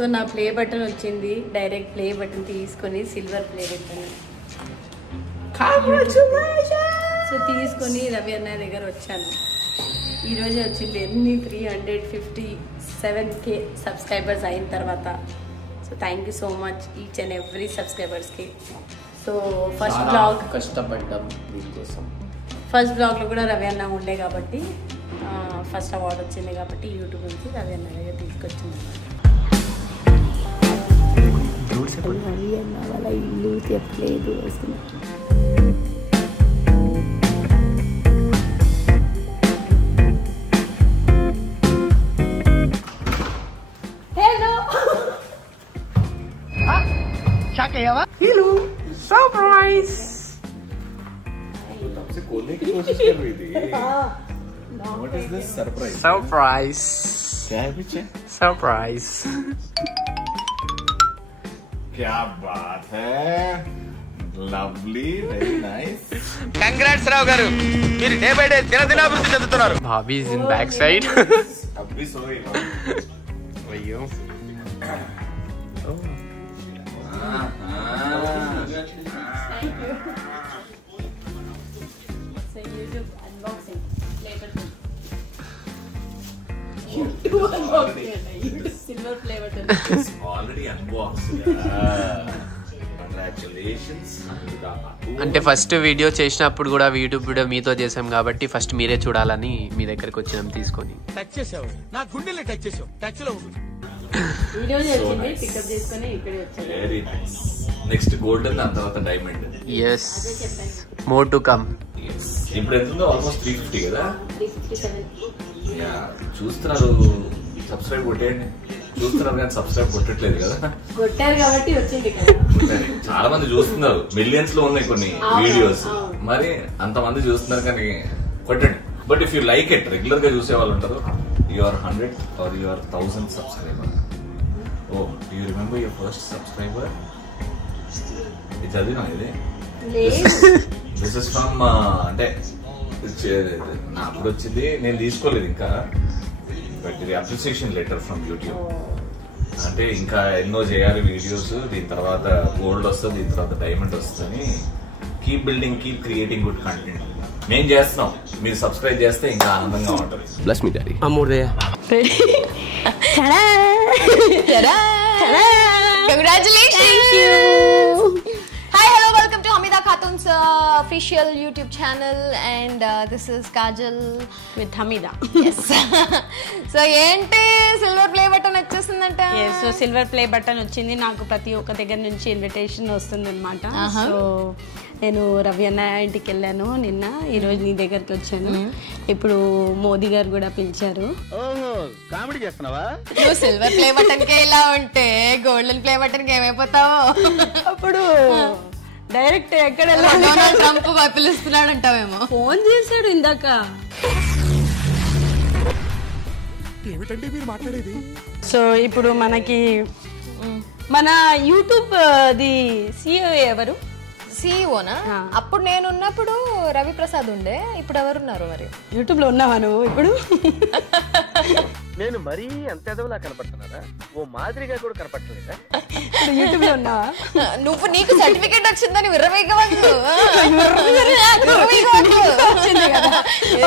So నా play button వచ్చింది, direct play button తీసుకొని సిల్వర్ ప్లే పెట్టాను. సో తీసుకొని రవి అన్నయ్య దగ్గర వచ్చాను. ఈరోజు వచ్చింది ఎన్ని 357K సబ్స్క్రైబర్స్ అయిన తర్వాత. So thank you so much each and every సబ్స్క్రైబర్స్కి. సో ఫస్ట్ బ్లాగ్ కష్టపడ్డాం దీనికోసం. ఫస్ట్ బ్లాగ్లో కూడా రవి అన్న ఉండే కాబట్టి ఫస్ట్ అవార్డు వచ్చింది కాబట్టి యూట్యూబ్ నుంచి రవి అన్న దగ్గర తీసుకొచ్చింది. రవి అన్న వాళ్ళ ఇల్లు చెప్పలేదు వస్తుంది. हेलो सरप्राइज सबसे खोलने की कोशिश कर रही थी. What is this surprise? Surprise क्या है पीछे? सरप्राइज क्या बात है, लवली, वेरी नाइस. కంగ్రాట్స్ రావు గారు, మీరు డే బై డే దినదినాభివృద్ధి చెందుతున్నారు. भाभी इज इन बैक साइड. अब भी सोई ना. अयो So YouTube unboxing play button. YouTube silver play button. It's already unboxed. Yeah. Congratulations. అంటే ఫస్ట్ వీడియో చేసినప్పుడు కూడా యూట్యూబ్ వీడియో మీతో చేసాం కాబట్టి ఫస్ట్ మీరే చూడాలని మీ దగ్గరికి వచ్చినాం తీసుకొని. టచ్ చేసావు, నా గుండెల్ని టచ్ చేసావు, టచ్ లో ఉంది. వీడియో చేసింది పికప్ చేసుకొని ఇక్కడే వచ్చాను. Very nice. నెక్స్ట్ గోల్డెన్, దాని తర్వాత diamond. yes more to come. ఇప్పుడు ఎంతుందో ఆల్మోస్ట్ 350 కదా. 357. యా, చూస్తున్నారు, సబ్స్క్రైబ్ కొట్టేయండి. చూస్తున్నారు కానీ సబ్స్క్రైబ్ కొట్టట్లేదు కదా. కొట్టారు కాబట్టి వచ్చింది కదా. చాలా మంది చూస్తున్నారు, మిలియన్స్ లో ఉన్నాయి కొన్ని వీడియోస్, మరి అంతమంది చూస్తున్నారు కానీ కొట్టండి. But if you like it, regular గా చూసే వాళ్ళు ఉంటారు, your 100 or your 1000 subscriber. Oh, do you remember your first subscriber? ఇది చదివినా ఇది. దిస్ ఇస్ ఫ్రమ్, అంటే నా అప్పుడు వచ్చింది, నేను తీసుకోలేదు ఇంకా, బట్ ఇది అప్రిసియేషన్ లెటర్ ఫ్రమ్ యూట్యూబ్. అంటే ఇంకా ఎన్నో చేయాలి వీడియోస్, దీని తర్వాత గోల్డ్ వస్తుంది, దీని తర్వాత డైమండ్ వస్తుంది. Keep building, keep creating good content. మేము చేస్తున్నాం, మీరు సబ్స్క్రైబ్ చేస్తే ఇంకా ఆనందంగా ఉంటుంది. బ్లెస్ మీ డాడీ. అమూర్దే Congratulations! Hi, hello, welcome to Hamida Khatun's official YouTube channel, and this is Kajal with Hamida. Yes. So, ఏంటి సిల్వర్ ప్లే బటన్ వచ్చేసిందంట. సో సిల్వర్ ప్లే బటన్ వచ్చింది. నాకు ప్రతి ఒక్క దగ్గర నుంచి ఇన్విటేషన్ వస్తుంది అనమాట. సో నేను రవి అన్న ఇంటికి వెళ్ళాను నిన్న, ఈరోజు నీ దగ్గరికి వచ్చాను. ఇప్పుడు మోదీ గారు కూడా పిలిచారు. కామెడీ చేస్తున్నావా? నువ్వు సిల్వర్ ప్లే బటన్ కే ఇలా ఉంటే గోల్డెన్ ప్లే బటన్ కి ఏమైపోతావో. అప్పుడు డైరెక్ట్ ఎక్కడ డొనాల్డ్ ట్రంప్ పిలుస్తున్నాడు అంటావేమో. ఫోన్ చేశాడు ఇందాక. ఏమిటండి మీరు మాట్లాడేది? సో ఇప్పుడు మనకి మన యూట్యూబ్ ది CEO ఎవరు? సీఈఓనా? అప్పుడు నేను ఉన్నప్పుడు రవిప్రసాద్ ఉండే, ఇప్పుడు ఎవరున్నారు మరి? యూట్యూబ్ లో ఉన్నావా నువ్వు ఇప్పుడు? నేను మరీ అంత ఎదవలా కనపడుతున్నారా? ఓ మాదిరిగా కూడా కనపడలేదా? ఇప్పుడు యూట్యూబ్ లో ఉన్నావా? నువ్వు నీకు సర్టిఫికేట్ వచ్చిందని విర్రవేగవద్దు.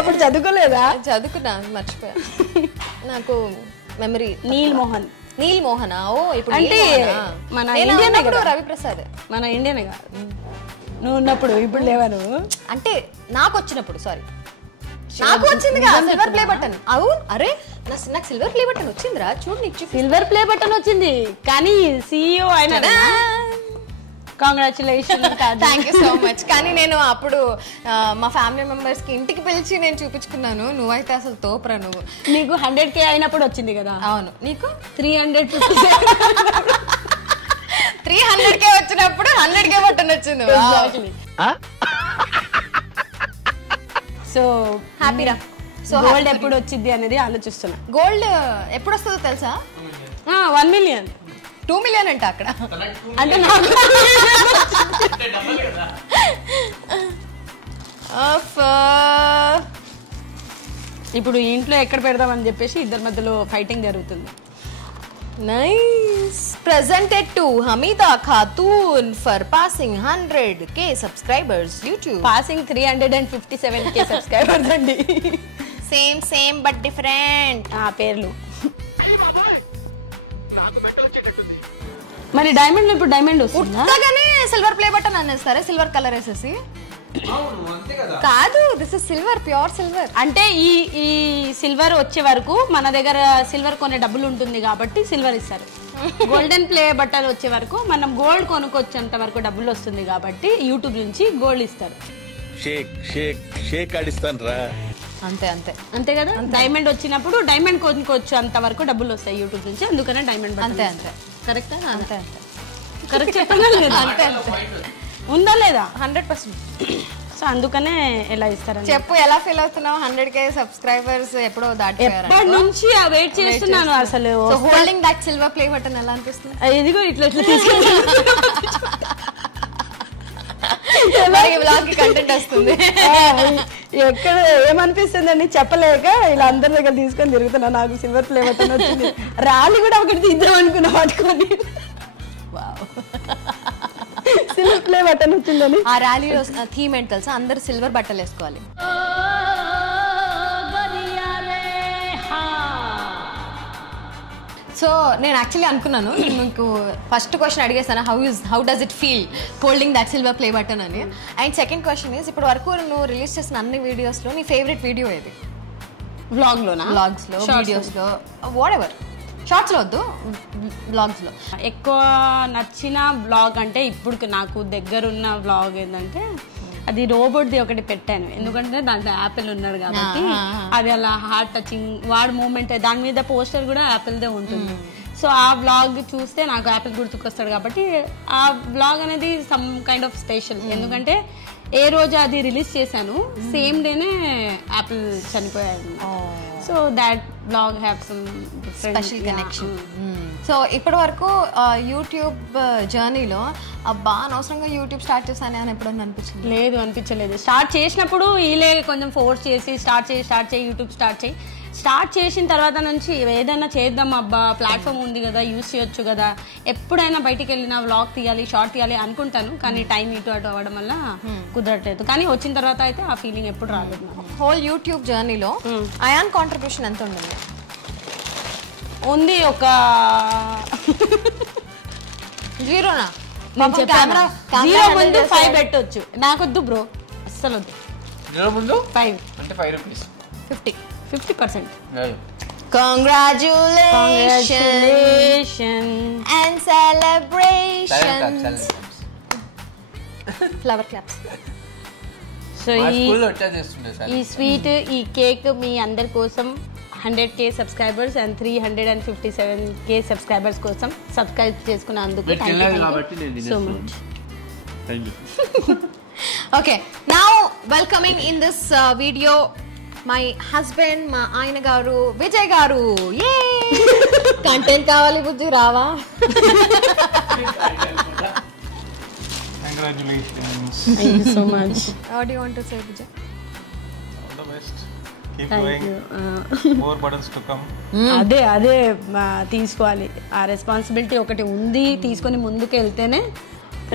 అప్పుడు చదువుకోలేదా? చదువుకున్నా, మర్చిపోయా. నాకు మెమరీ. నీల్ మోహన్. నీల్ మోహనా? ఓ ఇప్పుడు అంటే మన ఇండియన్ రవిప్రసాద్. మన ఇండియన్ కాదు, నువ్వు ఉన్నప్పుడు. ఇప్పుడు లేవా నువ్వు? అంటే నాకు వచ్చినప్పుడు, సారీ నాకు వచ్చింది కదా సిల్వర్ ప్లే బటన్. అవును, అరే నాకు సిల్వర్ ప్లే బటన్ వచ్చిందిరా, చూడు నీకు సిల్వర్ ప్లే బటన్ వచ్చింది. కానీ CEO ఆయన. Congratulation. Thank you so much. కానీ నేను అప్పుడు మా ఫ్యామిలీ మెంబర్స్ కి ఇంటికి పిలిచి నేను చూపించుకున్నాను. నువ్వైతే అసలు తోపరా నువ్వు. నీకు 100K అయినప్పుడు వచ్చింది కదా. అవును, నీకు 300K వచ్చినప్పుడు 100K బటన్ వచ్చింది. సో హ్యాపీరా. సో గోల్డ్ ఎప్పుడు వచ్చింది అనేది ఆలోచిస్తున్నా. గోల్డ్ ఎప్పుడు వస్తుందో తెలుసా? 1 million 2 million అంట అక్కడ. అంటే నాకు ఇప్పుడు ఇంట్లో ఎక్కడ పెడదామని చెప్పేసి ఇద్దరి మధ్యలో ఫైటింగ్ జరుగుతుంది. Nice. Presented to Hamida Khatun for passing 100k subscribers YouTube. Passing 357k subscribers అండి. Same but different. ఆ పేర్లు. మరి డైమండ్ ఇప్పుడు డైమండ్ వస్తుందా? ఉత్తగానే సిల్వర్ ప్లే బటన్ అనేస్తారా సిల్వర్ కలర్ వేసేసి? కాదు, this is silver, pure silver. అంటే ఈ సిల్వర్ వచ్చే వరకు మన దగ్గర సిల్వర్ కొనే డబ్బులు ఉంటుంది కాబట్టి సిల్వర్ ఇస్తారు. గోల్డెన్ ప్లే బటన్ వచ్చే వరకు మనం గోల్డ్ కొనుక్కొచ్చేంత వరకు డబ్బులు వస్తుంది కాబట్టి యూట్యూబ్ నుంచి గోల్డ్ ఇస్తారు. షేక్ ఆడిస్తాను రా. అంతే కదా. డైమండ్ వచ్చినప్పుడు డైమండ్ కొనుక్కోవచ్చు అంత వరకు డబ్బులు వస్తాయి యూట్యూబ్ నుంచి, అందుకనే డైమండ్ అంతే కరెక్టా? అంతే కరెక్ట్ చెప్పగలరు కదా. ఉందా లేదా? 100%. సో అందుకనే ఎలా ఇస్తారు చెప్పు, ఎలా ఫీల్ అవుతున్నావు? 100k సబ్స్క్రైబర్స్ ఎప్పుడో దాటిపోయారు. ఎప్పటి నుంచి వెయిట్ చేస్తున్నాను అసలు. Holding that silver play button ఎలా అనిపిస్తుంది? ఇదిగో ఇట్లా కంటెంట్ వస్తుంది. ఎక్కడ ఏమనిపిస్తుంది అని చెప్పలేక ఇలా అందరి దగ్గర తీసుకొని తిరుగుతున్నా. నాకు సిల్వర్ ప్లే బటన్ వచ్చింది. ర్యాలీ కూడా ఒకటి తీద్దాం అనుకున్నా పట్టుకొని. సిల్వర్ ప్లే బటన్ వచ్చిందని. ఆ ర్యాలీలో థీమ్ ఏంటి తెలుసా? అందరు సిల్వర్ బట్టలు వేసుకోవాలి. సో నేను యాక్చువల్లీ అనుకున్నాను, మీకు ఫస్ట్ క్వశ్చన్ అడిగేసాను, how does it feel holding that silver play button అని. అండ్ సెకండ్ క్వశ్చన్ ఇస్, ఇప్పటి వరకు నువ్వు రిలీజ్ చేసిన అన్ని వీడియోస్లో నీ ఫేవరెట్ వీడియో ఏది? వ్లాగ్లోనా? వ్లాగ్స్లో, వీడియోస్లో, వాట్ ఎవర్. షార్ట్స్లో వద్దు, వ్లాగ్స్లో. ఎక్కువ నచ్చిన వ్లాగ్ అంటే ఇప్పుడు నాకు దగ్గరున్న వ్లాగ్ ఏంటంటే అది రోబోట్ది ఒకటి పెట్టాను. ఎందుకంటే దాంట్లో యాపిల్ ఉన్నాడు కాబట్టి అది అలా హార్ట్ టచింగ్, వాడు మూమెంట్, దాని మీద పోస్టర్ కూడా యాపిల్దే ఉంటుంది. సో ఆ వ్లాగ్ చూస్తే నాకు యాపిల్ గుర్తుకొస్తాడు కాబట్టి ఆ వ్లాగ్ అనేది సమ్ కైండ్ ఆఫ్ స్పెషల్. ఎందుకంటే ఏ రోజు అది రిలీజ్ చేశాను సేమ్ డేనే యాపిల్ చనిపోయాడు. So that vlog have some special connection. So ఇప్పటి వరకు యూట్యూబ్ జర్నీలో అబ్బా అనవసరంగా యూట్యూబ్ స్టార్ట్ చేశాను అని ఎప్పుడన్నా అనిపించింది? లేదు, అనిపించలేదు. స్టార్ట్ చేసినప్పుడు ఈలే కొంచెం ఫోర్స్ చేసి స్టార్ట్ చేయి యూట్యూబ్ స్టార్ట్ చేసిన తర్వాత నుంచి ఏదైనా చేద్దాం అబ్బా, ప్లాట్ఫామ్ ఉంది కదా, యూస్ చేయొచ్చు కదా, ఎప్పుడైనా బయటికి వెళ్ళినా వ్లాగ్ తీయాలి, షార్ట్ తీయాలి అనుకుంటాను. కానీ టైం ఇటు అటు అవ్వడం వల్ల కుదరట్లేదు. కానీ వచ్చిన తర్వాత అయితే ఆ ఫీలింగ్ ఎప్పుడు రాలేదు. హోల్ యూట్యూబ్ జర్నీలో అయాన్ కాంట్రిబ్యూషన్ ఎంత ఉంటుంది? ఉంది ఒక జీరోనా? జీరో ముందు 5 పెట్టొచ్చు. నాకొద్దు బ్రో, అస్సలు వద్దు. 5 అంటే 5 rupees, 50%. Congratulations and celebrations. Flower claps. So ఈ స్వీట్, ఈ కేక్ మీ అందరి కోసం 100k subscribers and 357k subscribers కోసం సబ్స్క్రైబ్ చేసుకున్నందుకు so much. Okay, now welcoming in this video my husband, మా ఆయన గారు విజయ్ గారు. కంటెంట్ కావాలి బుజ్జి, రావా? Congratulations. Thank you so much. What do you want to say, Vijay? All the best. Keep Thank going. you. More buttons to come. అదే తీసుకోవాలి. ఆ responsibility ఒకటి ఉంది, తీసుకొని ముందుకు వెళ్తేనే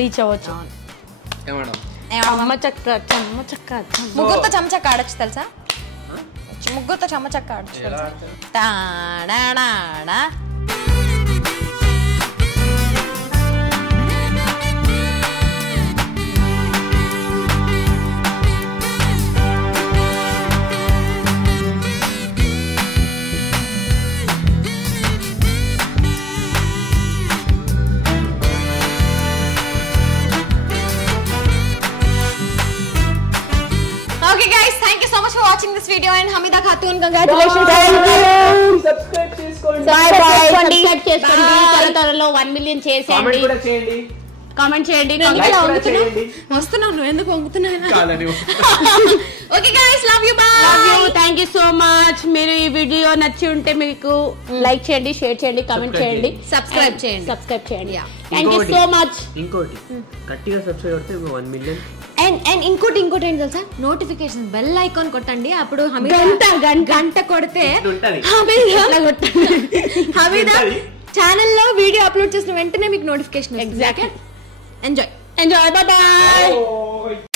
రీచ్ అవ్వచ్చు. చెమ్మచక్క ముగ్గురుతో చెమ్మచక్క ఆడొచ్చు తెలుసా? ముగ్గురుతో చెమ్మచక్క ఆడొచ్చు తెలుసా? టాడాడాడా. Okay guys, thank you so much for watching this video and Hamida Khatun, congratulations. Subscribe చేసుకోండి. త్వరలో 1 million చేసేయండి. కామెంట్ చేయండి. వస్తున్నావు, నువ్వు ఎందుకు వంగుతున్నావు? Okay guys, love you, bye. Thank you so much. మీరు ఈ వీడియో నచ్చి ఉంటే మీకు లైక్ చేయండి, షేర్ చేయండి, కామెంట్ చేయండి, సబ్స్క్రైబ్ చేయండి. Thank you so much. ఇంకోటి గట్టిగా సబ్స్క్రైబ్ అయితే 1 million. అండ్ ఇంకోటి ఏంటి తెలుసా? నోటిఫికేషన్ బెల్ ఐకాన్ కొట్టండి. అప్పుడు గంట కొడితే హమీదా ఛానల్లో వీడియో అప్లోడ్ చేసిన వెంటనే మీకు notification. Exactly. Enjoy. Bye bye.